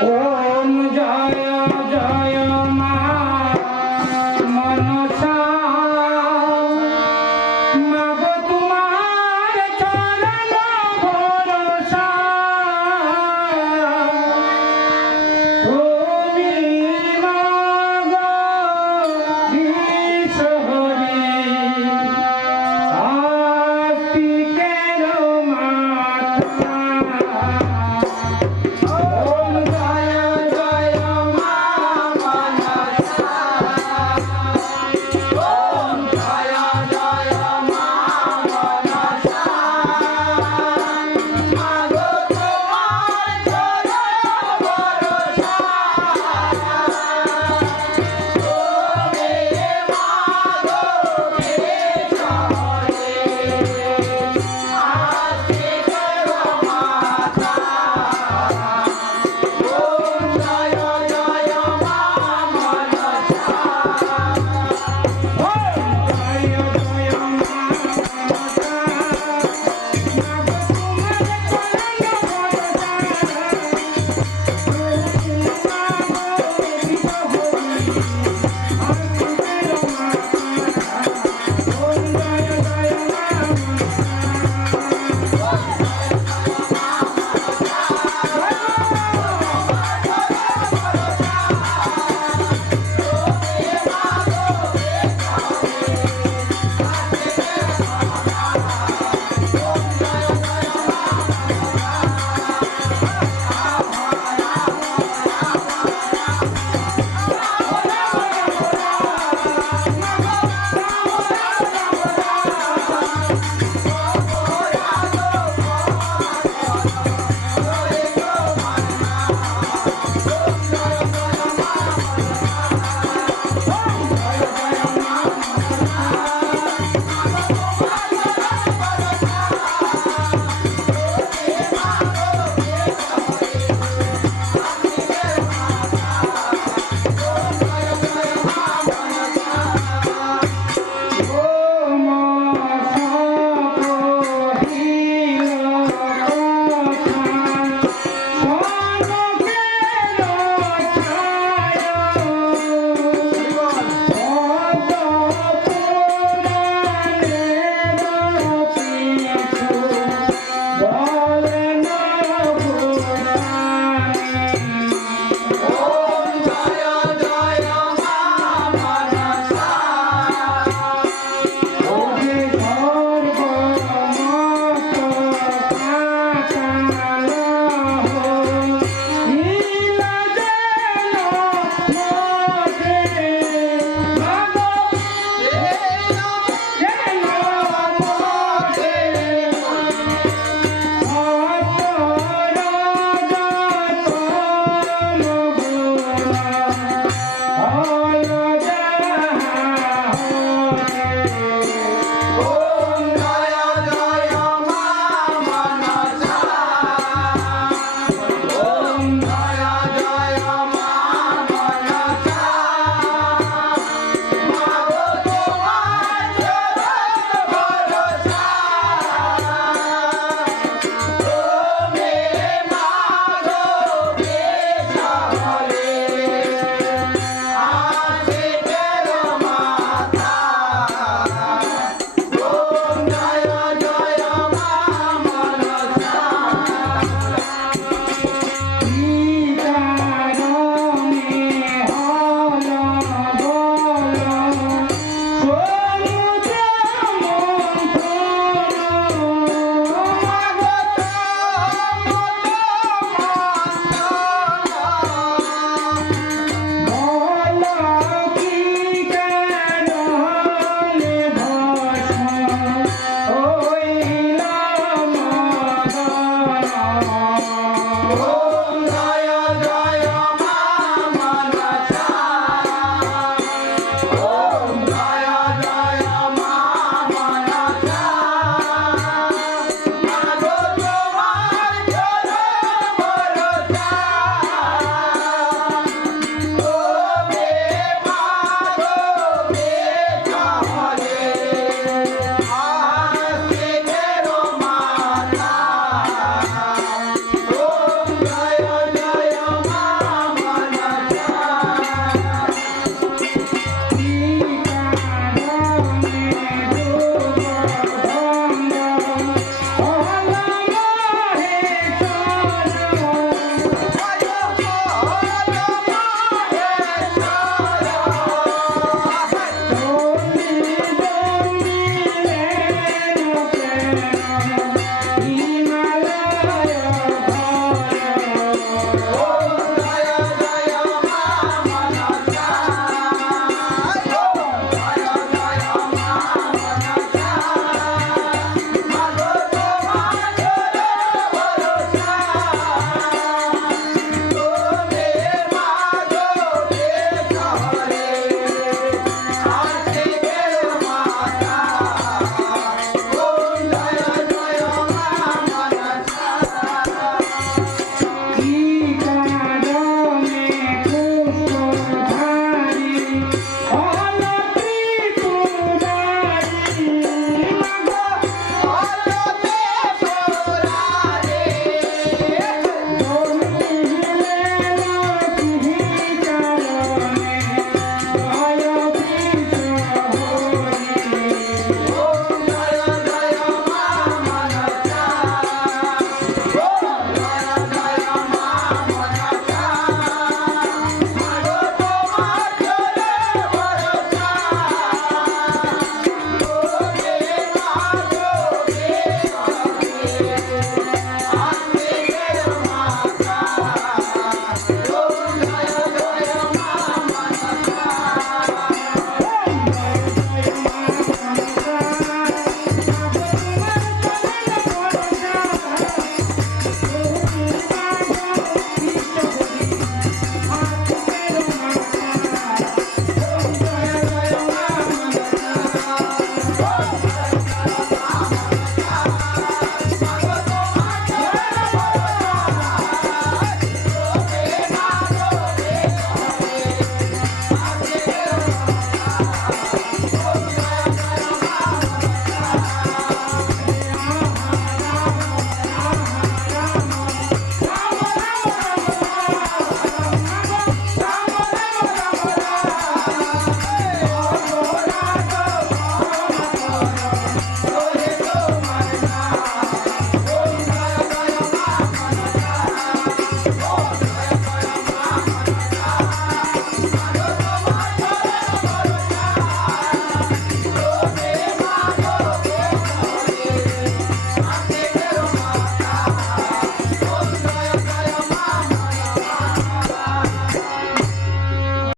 โอ้ย